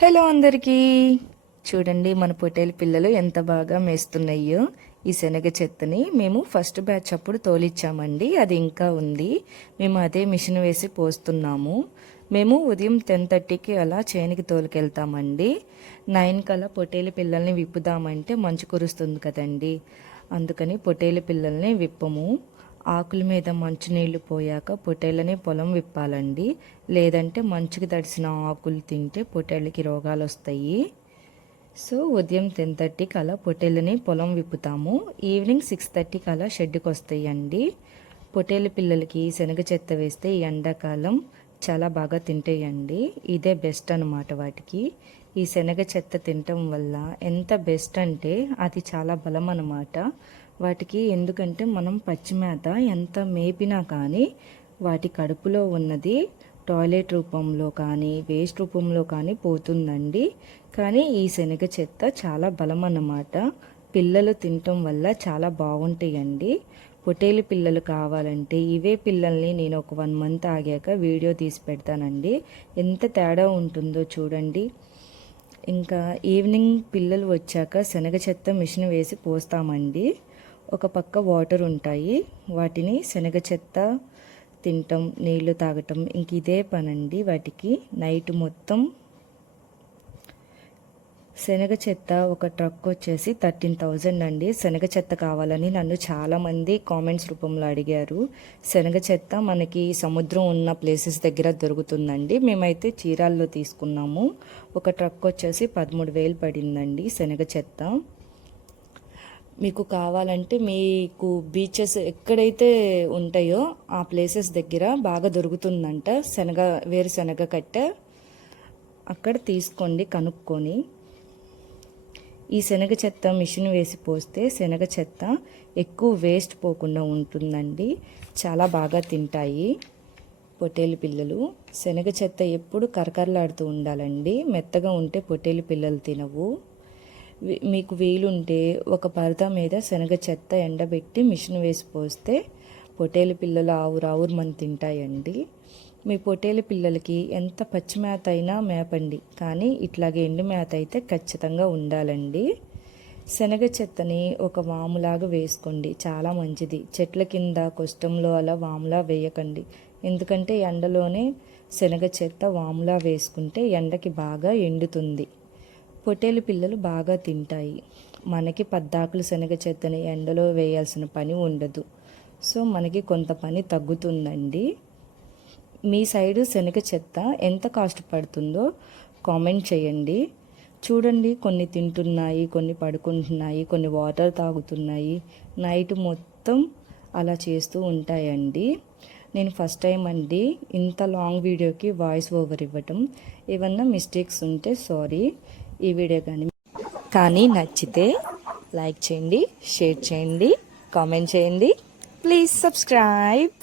Hello అందరికీ. చూడండి మన పొట్టేలు పిల్లలు ఎంత బాగా మేస్తున్నాయో. ఈ శనగ చెత్తని మేము ఫస్ట్ బ్యాచ్ అప్పుడు తోలిచ్చామండి, అది ఇంకా ఉంది. మేము అదే మిషన్ వేసి పోస్తున్నాము. మేము ఉదయం 10:30కి అలా చేనికి తోలుకెళ్తామండి. 9 కల్లా పొట్టేలు పిల్లల్ని విప్పుదామంటే మంచు కురుస్తుంది కదండి, అందుకని పొట్టేలు పిల్లల్ని విప్పము. ఆకుల మీద మంచునీళ్ళు పోయాక పొట్టేళ్ళని పొలం విప్పాలండి, లేదంటే మంచుకి తడిసిన ఆకులు తింటే పొట్టేళ్ళకి రోగాలు వస్తాయి. సో ఉదయం 10:30కి అలా పొట్టేళ్ళని పొలం విప్పుతాము. ఈవినింగ్ 6:30కి అలా షెడ్కి వస్తాయండి. పొట్టేళ్ళ పిల్లలకి శనగ చెత్త వేస్తే ఈ ఎండాకాలం చాలా బాగా తింటాయండి. ఇదే బెస్ట్ అనమాట వాటికి. ఈ శనగ చెత్త తినటం వల్ల ఎంత బెస్ట్ అంటే అది చాలా బలం అన్నమాట వాటికి. ఎందుకంటే మనం పచ్చిమేత ఎంత మేపినా కానీ వాటి కడుపులో ఉన్నది టాయిలెట్ రూపంలో కానీ వేస్ట్ రూపంలో కానీ పోతుందండి. కానీ ఈ శనగ చెత్త చాలా బలం అన్నమాట. పిల్లలు తినటం వల్ల చాలా బాగుంటాయండి. పొట్టేలు పిల్లలు కావాలంటే ఇవే పిల్లల్ని నేను ఒక 1 మంత్ ఆగాక వీడియో తీసి పెడతానండి, ఎంత తేడా ఉంటుందో చూడండి. ఇంకా ఈవినింగ్ పిల్లలు వచ్చాక శనగ చెత్త మిషన్ వేసి పోస్తామండి. ఒక పక్క వాటర్ ఉంటాయి, వాటిని శనగ చెత్త తినటం నీళ్లు తాగటం ఇంక ఇదే పనండి వాటికి. నైట్ మొత్తం శనగ చెత్త ఒక ట్రక్ వచ్చేసి 13,000 అండి. శనగ చెత్త కావాలని నన్ను చాలామంది కామెంట్స్ రూపంలో అడిగారు. శనగ చెత్త మనకి సముద్రం ఉన్న ప్లేసెస్ దగ్గర దొరుకుతుందండి. మేమైతే చీరాల్లో తీసుకున్నాము. ఒక ట్రక్ వచ్చేసి 13,000 పడిందండి శనగ చెత్త. మీకు కావాలంటే మీకు బీచెస్ ఎక్కడైతే ఉంటాయో ఆ ప్లేసెస్ దగ్గర బాగా దొరుకుతుందంట వేరుశనగ కట్ట, అక్కడ తీసుకోండి కనుక్కొని. ఈ శనగ చెత్త మిషన్ వేసి పోస్తే శనగ చెత్త ఎక్కువ వేస్ట్ పోకుండా ఉంటుందండి. చాలా బాగా తింటాయి పొట్టేలు పిల్లలు. శనగ చెత్త ఎప్పుడు కరకరలాడుతూ ఉండాలండి, మెత్తగా ఉంటే పొట్టేలు పిల్లలు తినవు. మీకు వీలుంటే ఒక పరద మీద శనగ చెత్త ఎండబెట్టి మిషన్ వేసి పోస్తే పొట్టేలు పిల్లలు ఆవురావురు తింటాయండి. మీ పొట్టేలు పిల్లలకి ఎంత పచ్చి మేత అయినా మేపండి, కానీ ఇట్లాగే ఎండు మేత అయితే ఖచ్చితంగా ఉండాలండి. శనగ చెత్తని ఒక వాములాగా వేసుకోండి, చాలా మంచిది. చెట్ల కింద కొష్టంలో అలా వాములా వేయకండి, ఎందుకంటే ఎండలోనే శనగ చెత్త వాములా వేసుకుంటే ఎండకి బాగా ఎండుతుంది. పొట్టేలు పిల్లలు బాగా తింటాయి. మనకి పద్దాకులు శనగ చెత్తని ఎండలో వేయాల్సిన పని ఉండదు. సో మనకి కొంత పని తగ్గుతుందండి. మీ సైడు శనగ చెత్త ఎంత కాస్ట్ పడుతుందో కామెంట్ చేయండి. చూడండి, కొన్ని తింటున్నాయి, కొన్ని పడుకుంటున్నాయి, కొన్ని వాటర్ తాగుతున్నాయి. నైట్ మొత్తం అలా చేస్తూ ఉంటాయండి. నేను ఫస్ట్ టైం అండి ఇంత లాంగ్ వీడియోకి వాయిస్ ఓవర్ ఇవ్వటం. ఏమన్నా మిస్టేక్స్ ఉంటే సారీ. ఈ వీడియో కానీ నచ్చితే లైక్ చేయండి, షేర్ చేయండి, కామెంట్ చేయండి. Please subscribe.